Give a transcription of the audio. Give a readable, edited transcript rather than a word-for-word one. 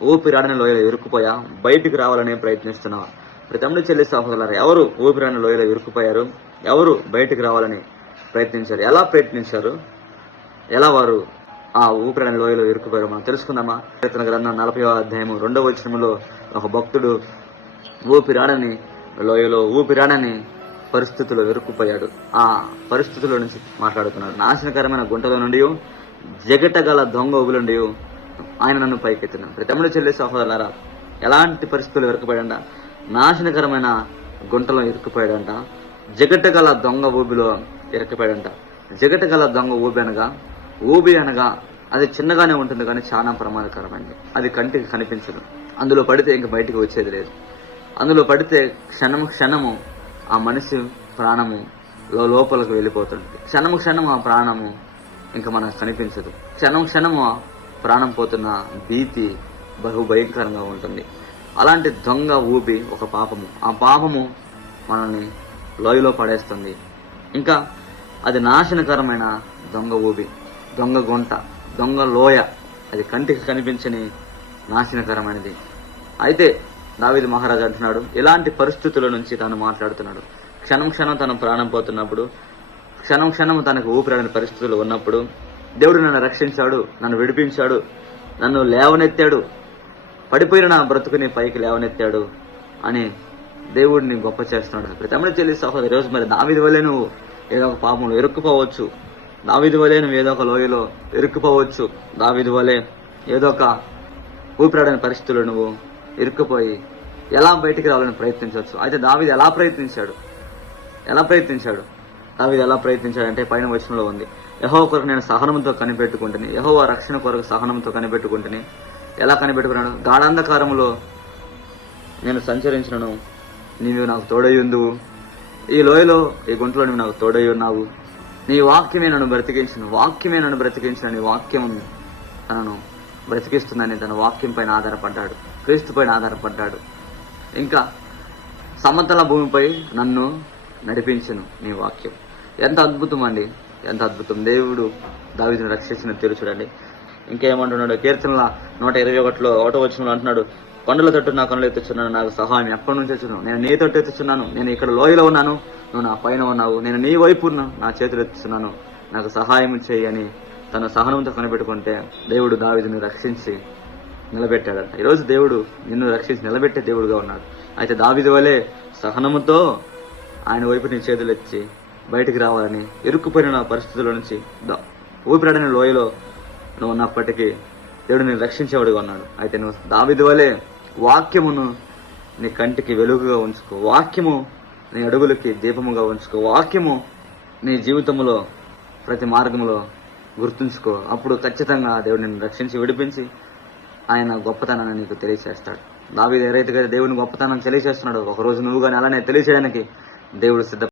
ఊపిరాడని లోయలో ఇరుక్కుపోయా, బయటికి రావాలని ప్రయత్నిస్తున్నావా? తమ్ముడు చెల్లి సహోదరులారా, ఎవరు ఊపిరాడని లోయలో ఇరుక్కుపోయారు? ఎవరు బయటికి రావాలని ప్రయత్నించారు? ఎలా ప్రయత్నించారు? ఎలా వారు ఆ ఊపిరాడని లోయలో ఇరుక్కుపోయారు మనం తెలుసుకుందామా? కీర్తన గ్రంథం 40వ అధ్యాయము 2వ వచనంలో ఒక భక్తుడు ఊపిరాడని లోయలో ఊపిరాడని పరిస్థితుల్లో ఇరుక్కుపోయాడు. ఆ పరిస్థితుల్లో నుంచి మాట్లాడుతున్నాడు. నాశనకరమైన గుంటల నుండి, జగటగల దొంగ ఊబులుండి ఆయన నన్ను పైకెత్తినాడు. తమ్ముడు చెల్లి సహోదరులారా, ఎలాంటి పరిస్థితులు ఇరుక్కుపోయాడంట? నాశనకరమైన గుంటలో ఇరుక్కుపోయాడంట. జగటగల దొంగ ఊబిలో ఇరుక్కుపోయాడంట. జగటగల దొంగ ఊబి అనగా అది చిన్నగానే ఉంటుంది కానీ చాలా ప్రమాదకరమైనది. అది కంటికి కనిపించదు. అందులో పడితే ఇంక బయటికి వచ్చేది లేదు. అందులో పడితే క్షణము ఆ మనిషి ప్రాణము లోపలికి వెళ్ళిపోతుంది. క్షణము ఆ ప్రాణము ఇంకా మనకు కనిపించదు. క్షణము ఆ ప్రాణం పోతున్న భీతి బహు భయంకరంగా ఉంటుంది. అలాంటి దొంగ ఊబి ఒక పాపము. ఆ పాపము మనల్ని లోయలో పడేస్తుంది. ఇంకా అది నాశనకరమైన దొంగ ఊబి, దొంగ గుంట, దొంగ లోయ. అది కంటికి కనిపించని నాశనకరమైనది. అయితే దావీదు మహారాజు అంటున్నాడు, ఇలాంటి పరిస్థితుల నుంచి తాను మాట్లాడుతున్నాడు. క్షణం తను ప్రాణం పోతున్నప్పుడు, క్షణం తనకు ఊపిరాడని పరిస్థితులు ఉన్నప్పుడు దేవుడు నన్ను రక్షించాడు, నన్ను విడిపించాడు, నన్ను లేవనెత్తాడు, పడిపోయిన నా బ్రతుకుని పైకి లేవనెత్తాడు అని దేవుడిని గొప్ప చేస్తున్నాడు. తమ్ముడు చెల్లి సహోదరు, ఈరోజు మరి దావీదు వలె నువ్వు ఏదో ఒక పాపంలో ఇరుక్కుపోవచ్చు. దావీదు వలె నువ్వు ఏదో ఒక లోయలో ఇరుక్కుపోవచ్చు. దావీదు వలె ఏదో ఒక ఊపిరాడని పరిస్థితుల్లో నువ్వు ఇరుక్కుపోయి ఎలా బయటికి రావాలని ప్రయత్నించవచ్చు. అయితే దావీదు ఎలా ప్రయత్నించాడు? దావీదు ఎలా ప్రయత్నించాడంటే పైన వచనంలో ఉంది, యెహోవా కొరకు నేను సహనంతో కనిపెట్టుకుంటుని, యెహోవా రక్షణ కొరకు సహనంతో కనిపెట్టుకుంటుని. ఎలా కనిపెట్టుకున్నాడు? గాఢాంధకారములో నేను సంచరించినను, నీవు నాకు తోడయ్యుందువు. ఈ లోయలో, ఈ గుంటలో నువ్వు నాకు తోడై ఉన్నావు. నీ వాక్యమే నన్ను బ్రతికించిన నీ వాక్యం తనను బ్రతికిస్తుందని తన వాక్యం పైన ఆధారపడ్డాడు, క్రీస్తు పైన ఆధారపడ్డాడు. ఇంకా సమతల భూమిపై నన్ను నడిపించను నీ వాక్యం. ఎంత అద్భుతం అండి, ఎంత అద్భుతం! దేవుడు దావీదును రక్షించిన తీరు చూడండి. ఇంకేమంటున్నాడు? కీర్తనల 121లో 1వ వచనంలో అంటున్నాడు, కొండల తట్టు నా కనులు ఎత్తుచున్నాను, నాకు సహాయం ఎక్కడి నుంచి వచ్చున్నాను? నేను నీ తట్టు ఎత్తుచున్నాను, నేను ఇక్కడ లోయలో ఉన్నాను, నువ్వు నా పైన ఉన్నావు, నేను నీ వైపు నా చేతులు ఎత్తుచున్నాను, నాకు సహాయం చేయి అని తన సహనంతో కనిపెట్టుకుంటే దేవుడు దావీదుని రక్షించి నిలబెట్టాడంట. ఈరోజు దేవుడు నిన్ను రక్షించి నిలబెట్టే దేవుడుగా ఉన్నాడు. అయితే దావీదు వలె సహనముతో ఆయన వైపు నీ చేతులు ఎత్తి బయటికి రావాలని, ఇరుక్కుపోయిన పరిస్థితుల నుంచి, ఊపిరాడని లోయలో నువ్వు ఉన్నప్పటికీ దేవుడు నేను రక్షించేవాడుగా ఉన్నాడు. అయితే నువ్వు దావీదు వలె వాక్యమును నీ కంటికి వెలుగుగా ఉంచుకో, వాక్యము నీ అడుగులకి దీపముగా ఉంచుకో, వాక్యము నీ జీవితంలో ప్రతి మార్గంలో గుర్తుంచుకో. అప్పుడు ఖచ్చితంగా దేవుడు నిన్ను రక్షించి విడిపించి ఆయన గొప్పతనాన్ని నీకు తెలియజేస్తాడు. దావీదు ఏ రీతిగా దేవుని గొప్పతనం తెలియజేస్తున్నాడు, ఒకరోజు నువ్వు కానీ అలానే తెలియజేయడానికి దేవుడు సిద్ధ